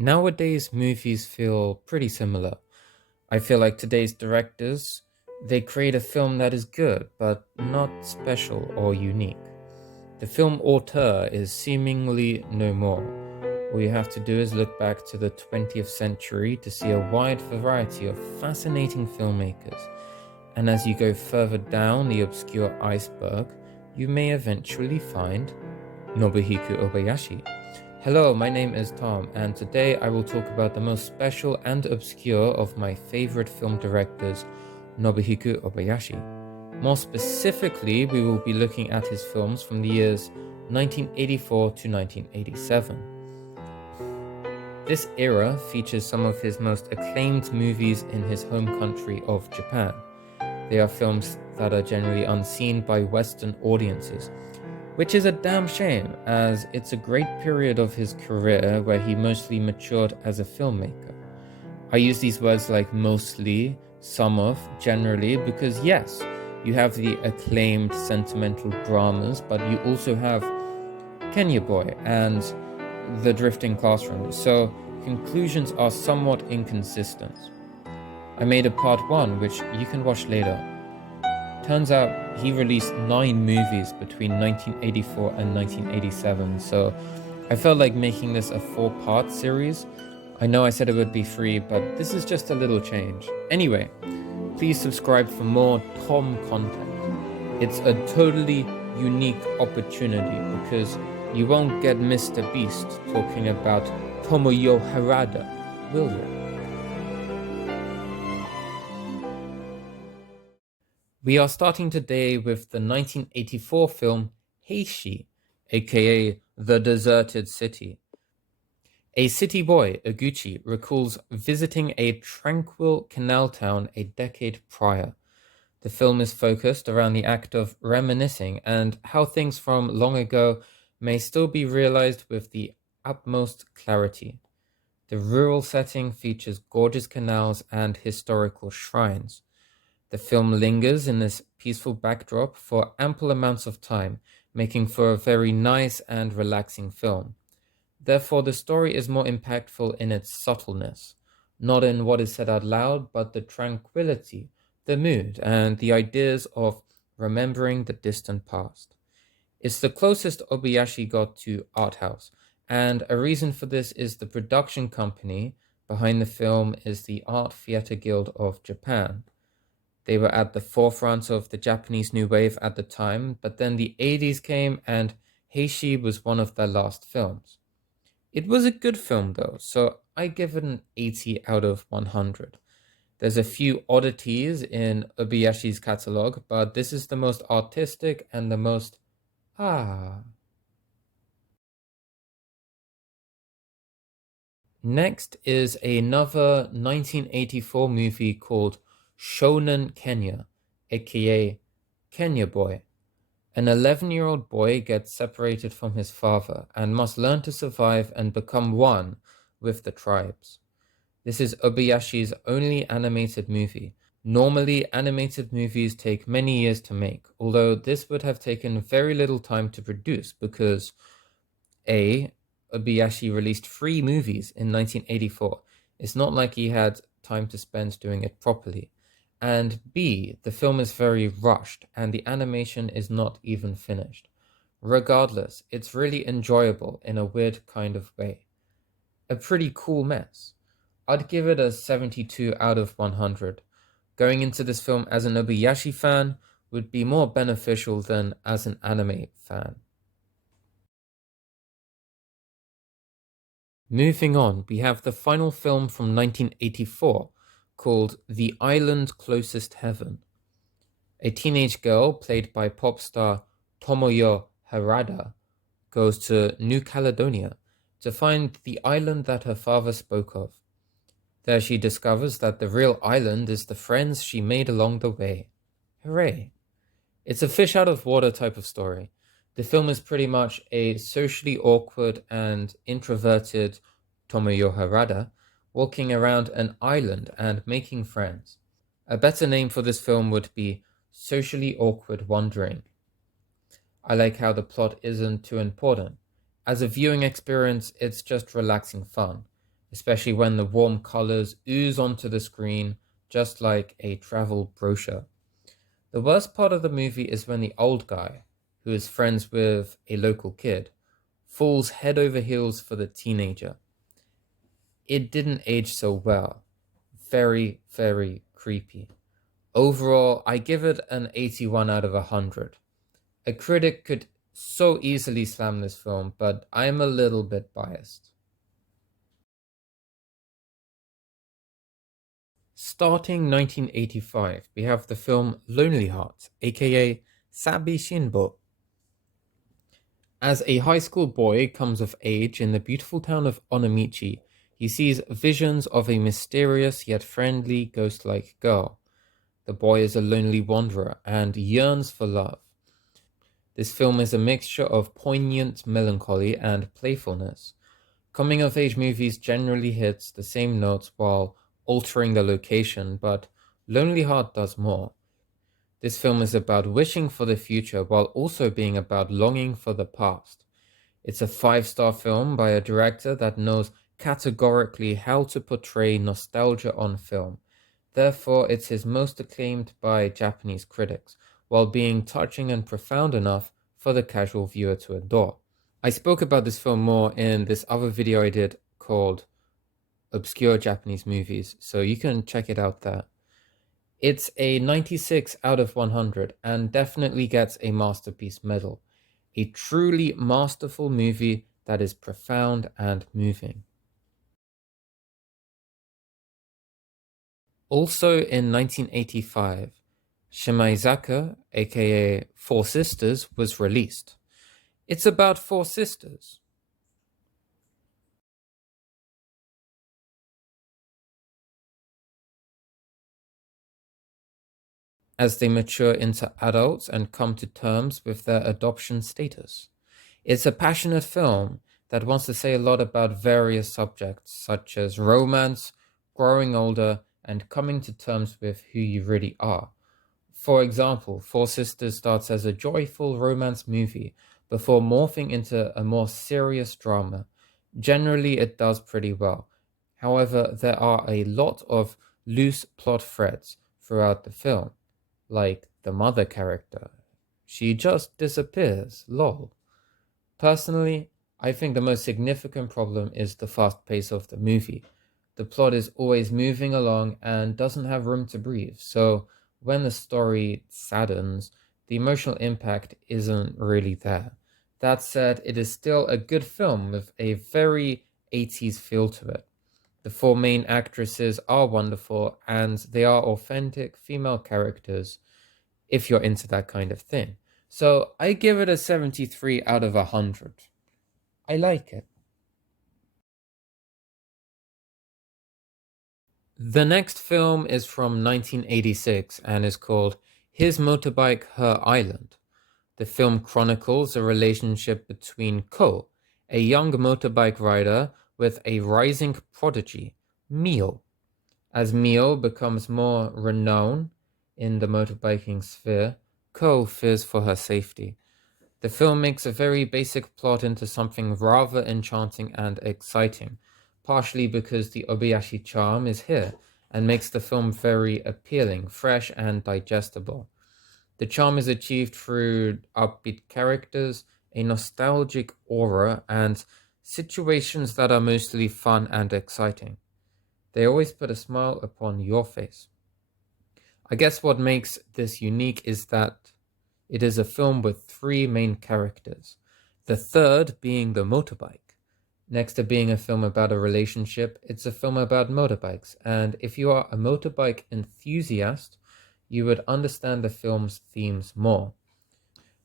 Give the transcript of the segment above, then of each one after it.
Nowadays, movies feel pretty similar. I feel like today's directors, they create a film that is good, but not special or unique. The film auteur is seemingly no more. All you have to do is look back to the 20th century to see a wide variety of fascinating filmmakers. And as you go further down the obscure iceberg, you may eventually find Nobuhiko Obayashi. Hello, my name is Tom, and today I will talk about the most special and obscure of my favorite film directors, Nobuhiko Obayashi. More specifically, we will be looking at his films from the years 1984 to 1987. This era features some of his most acclaimed movies in his home country of Japan. They are films that are generally unseen by Western audiences, which is a damn shame, as it's a great period of his career where he mostly matured as a filmmaker. I use these words like mostly, some of, generally, because yes, you have the acclaimed sentimental dramas, but you also have Kenya Boy and The Drifting Classroom, so conclusions are somewhat inconsistent. I made a part 1, which you can watch later. Turns out he released 9 movies between 1984 and 1987, so I felt like making this a 4-part series. I know I said it would be free, but this is just a little change. Anyway, please subscribe for more Tom content. It's a totally unique opportunity because you won't get Mr. Beast talking about Tomoya Harada, will you? We are starting today with the 1984 film Haishi, aka The Deserted City. A city boy, Oguchi, recalls visiting a tranquil canal town a decade prior. The film is focused around the act of reminiscing and how things from long ago may still be realized with the utmost clarity. The rural setting features gorgeous canals and historical shrines. The film lingers in this peaceful backdrop for ample amounts of time, making for a very nice and relaxing film. Therefore, the story is more impactful in its subtleness, not in what is said out loud, but the tranquility, the mood, and the ideas of remembering the distant past. It's the closest Obayashi got to art house, and a reason for this is the production company behind the film is the Art Theatre Guild of Japan. They were at the forefront of the Japanese New Wave at the time, but then the 80s came and Haishi was one of their last films. It was a good film though, so I give it an 80 out of 100. There's a few oddities in Obayashi's catalogue, but this is the most artistic and the most ah. Next is another 1984 movie called Shounen Kenya, aka Kenya Boy. An 11-year-old boy gets separated from his father and must learn to survive and become one with the tribes. This is Obayashi's only animated movie. Normally, animated movies take many years to make, although this would have taken very little time to produce because A. Obayashi released 3 movies in 1984. It's not like he had time to spend doing it properly. And B, the film is very rushed and the animation is not even finished. Regardless, it's really enjoyable in a weird kind of way. A pretty cool mess. I'd give it a 72 out of 100. Going into this film as an Obayashi fan would be more beneficial than as an anime fan. Moving on, we have the final film from 1984 called The Island Closest Heaven. A teenage girl, played by pop star Tomoya Harada, goes to New Caledonia to find the island that her father spoke of. There she discovers that the real island is the friends she made along the way. Hooray! It's a fish out of water type of story. The film is pretty much a socially awkward and introverted Tomoya Harada walking around an island and making friends. A better name for this film would be Socially Awkward Wandering. I like how the plot isn't too important. As a viewing experience, it's just relaxing fun. especially when the warm colors ooze onto the screen just like a travel brochure. The worst part of the movie is when the old guy, who is friends with a local kid, falls head over heels for the teenager. It didn't age so well. Very, very creepy. Overall, I give it an 81 out of 100. A critic could so easily slam this film, but I'm a little bit biased. Starting 1985, we have the film Lonely Heart, aka Sabishinbou. As a high school boy comes of age in the beautiful town of Onomichi, he sees visions of a mysterious yet friendly ghost-like girl. The boy is a lonely wanderer and yearns for love. This film is a mixture of poignant melancholy and playfulness. Coming-of-age movies generally hits the same notes while altering the location, but Lonely Heart does more. This film is about wishing for the future while also being about longing for the past. It's a 5-star film by a director that knows categorically how to portray nostalgia on film. Therefore, it's his most acclaimed by Japanese critics, while being touching and profound enough for the casual viewer to adore. I spoke about this film more in this other video I did called Obscure Japanese Movies, so you can check it out there. It's a 96 out of 100 and definitely gets a masterpiece medal. A truly masterful movie that is profound and moving. Also in 1985, Shimaizaka, aka Four Sisters, was released. It's about four sisters. As they mature into adults and come to terms with their adoption status. It's a passionate film that wants to say a lot about various subjects such as romance, growing older, and coming to terms with who you really are. For example, Four Sisters starts as a joyful romance movie before morphing into a more serious drama. Generally, it does pretty well. However, there are a lot of loose plot threads throughout the film, like the mother character. She just disappears, lol. Personally, I think the most significant problem is the fast pace of the movie. The plot is always moving along and doesn't have room to breathe, so when the story saddens, the emotional impact isn't really there. That said, it is still a good film with a very 80s feel to it. The four main actresses are wonderful and they are authentic female characters if you're into that kind of thing. So I give it a 73 out of 100. I like it. The next film is from 1986 and is called His Motorbike, Her Island. The film chronicles a relationship between Ko, a young motorbike rider, with a rising prodigy, Mio. As Mio becomes more renowned in the motorbiking sphere, Ko fears for her safety. The film makes a very basic plot into something rather enchanting and exciting, partially because the Obayashi charm is here and makes the film very appealing, fresh, and digestible. The charm is achieved through upbeat characters, a nostalgic aura, and situations that are mostly fun and exciting. They always put a smile upon your face. I guess what makes this unique is that it is a film with three main characters, the third being the motorbike. Next to being a film about a relationship, it's a film about motorbikes, and if you are a motorbike enthusiast, you would understand the film's themes more.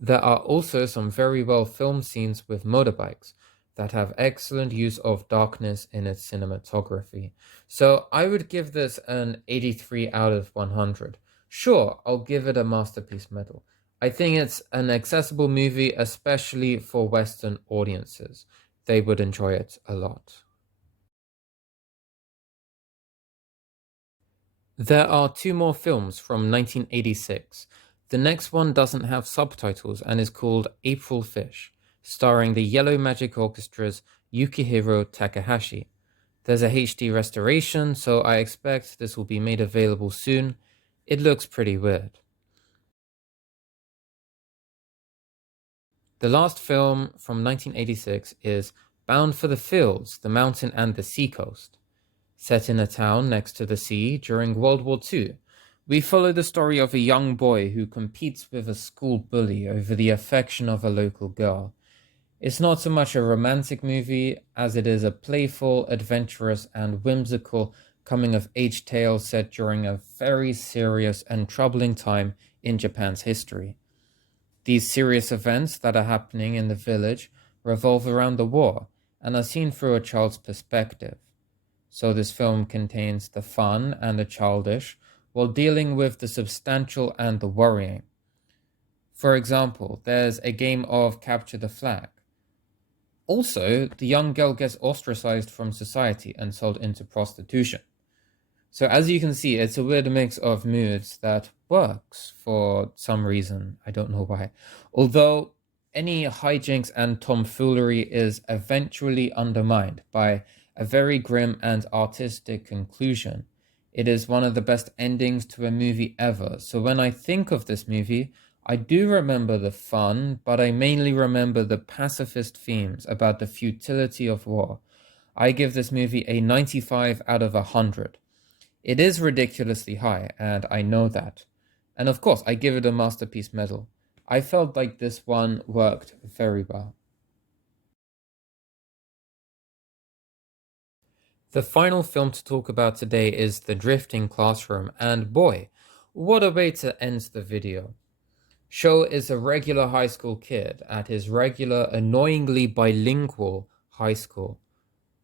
There are also some very well filmed scenes with motorbikes that have excellent use of darkness in its cinematography. So I would give this an 83 out of 100. Sure, I'll give it a masterpiece medal. I think it's an accessible movie, especially for Western audiences. They would enjoy it a lot. There are two more films from 1986. The next one doesn't have subtitles and is called April Fish, starring the Yellow Magic Orchestra's Yukihiro Takahashi. There's a HD restoration, so I expect this will be made available soon. It looks pretty weird. The last film from 1986 is Bound for the Fields, the Mountain and the Seacoast. Set in a town next to the sea during World War II, we follow the story of a young boy who competes with a school bully over the affection of a local girl. It's not so much a romantic movie as it is a playful, adventurous, and whimsical coming-of-age tale set during a very serious and troubling time in Japan's history. These serious events that are happening in the village revolve around the war and are seen through a child's perspective. So this film contains the fun and the childish while dealing with the substantial and the worrying. For example, there's a game of capture the flag. Also, the young girl gets ostracized from society and sold into prostitution. So as you can see, it's a weird mix of moods that works for some reason. I don't know why. Although any hijinks and tomfoolery is eventually undermined by a very grim and artistic conclusion. It is one of the best endings to a movie ever. So when I think of this movie, I do remember the fun, but I mainly remember the pacifist themes about the futility of war. I give this movie a 95 out of 100. It is ridiculously high, and I know that. And of course, I give it a masterpiece medal. I felt like this one worked very well. The final film to talk about today is The Drifting Classroom, and boy, what a way to end the video. Sho is a regular high school kid at his regular, annoyingly bilingual high school.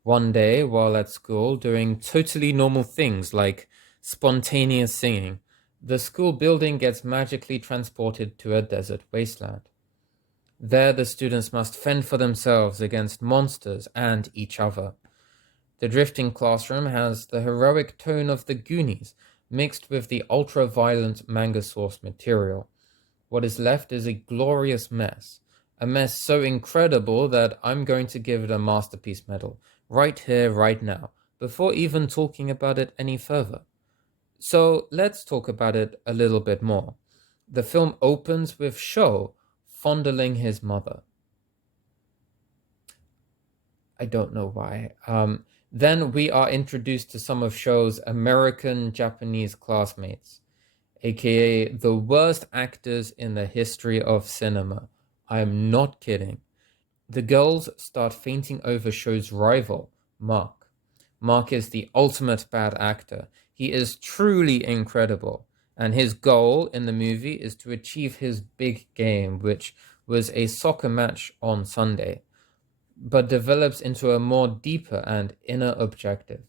One day, while at school doing totally normal things like spontaneous singing, the school building gets magically transported to a desert wasteland. There, the students must fend for themselves against monsters and each other. The Drifting Classroom has the heroic tone of the Goonies mixed with the ultra-violent manga source material. What is left is a glorious mess. A mess so incredible that I'm going to give it a masterpiece medal, right here, right now, before even talking about it any further. So let's talk about it a little bit more. The film opens with Sho fondling his mother. I don't know why. Then we are introduced to some of Sho's American-Japanese classmates, aka the worst actors in the history of cinema. I am not kidding. The girls start fainting over Sho's rival, Mark. Mark is the ultimate bad actor. He is truly incredible. And his goal in the movie is to achieve his big game, which was a soccer match on Sunday, but develops into a more deeper and inner objective.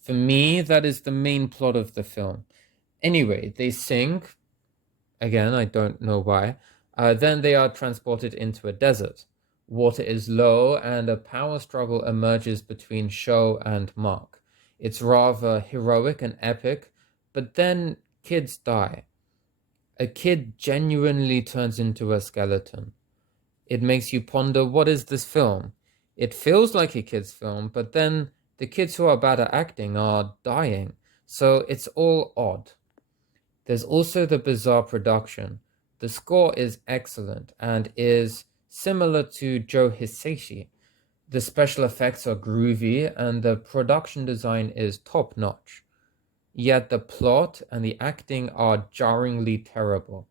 For me, that is the main plot of the film. Anyway, they sink. Again, I don't know why. Then they are transported into a desert. Water is low and a power struggle emerges between Sho and Mark. It's rather heroic and epic, but then kids die. A kid genuinely turns into a skeleton. It makes you ponder, what is this film? It feels like a kid's film, but then the kids who are bad at acting are dying, so it's all odd. There's also the bizarre production. The score is excellent and is similar to Joe Hisaishi. The special effects are groovy and the production design is top-notch. Yet the plot and the acting are jarringly terrible.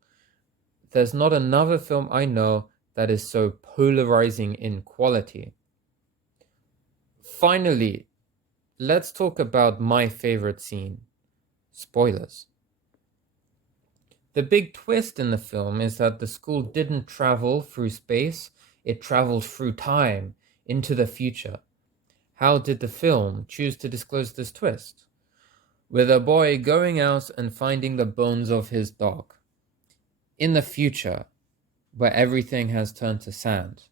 There's not another film I know that is so polarizing in quality. Finally, let's talk about my favorite scene. Spoilers. The big twist in the film is that the school didn't travel through space, it traveled through time, into the future. How did the film choose to disclose this twist? With a boy going out and finding the bones of his dog. In the future, where everything has turned to sand.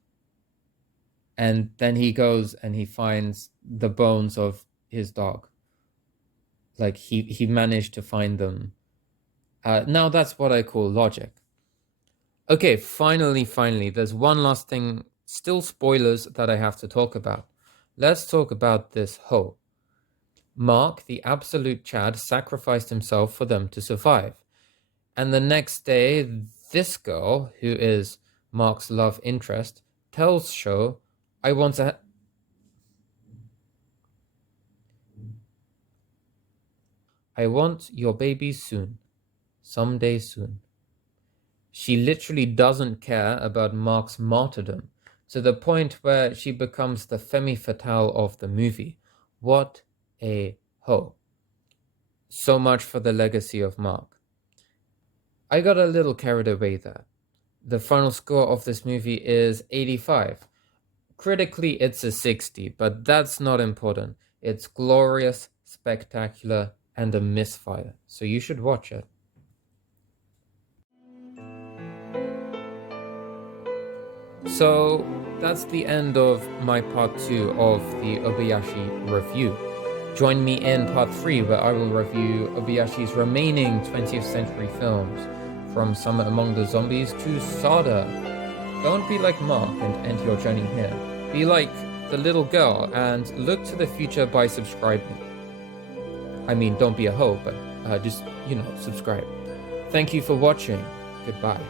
And then he goes and he finds the bones of his dog. Like he managed to find them. Now that's what I call logic. Okay, finally, there's one last thing, still spoilers, that I have to talk about. Let's talk about this Ho. Mark, the absolute Chad, sacrificed himself for them to survive. And the next day, this girl, who is Mark's love interest, tells Sho, I want your baby soon. Someday soon. She literally doesn't care about Mark's martyrdom, to the point where she becomes the femme fatale of the movie. What a hoe. So much for the legacy of Mark. I got a little carried away there. The final score of this movie is 85. Critically, it's a 60, but that's not important. It's glorious, spectacular, and a misfire, so you should watch it. So that's the end of my part 2 of the Obayashi review. Join me in part 3, where I will review Obayashi's remaining 20th century films, from Summer Among the Zombies to Sada. Don't be like Mark and end your journey here. Be like the little girl and look to the future by subscribing. I mean, don't be a hoe, but just, subscribe. Thank you for watching. Goodbye.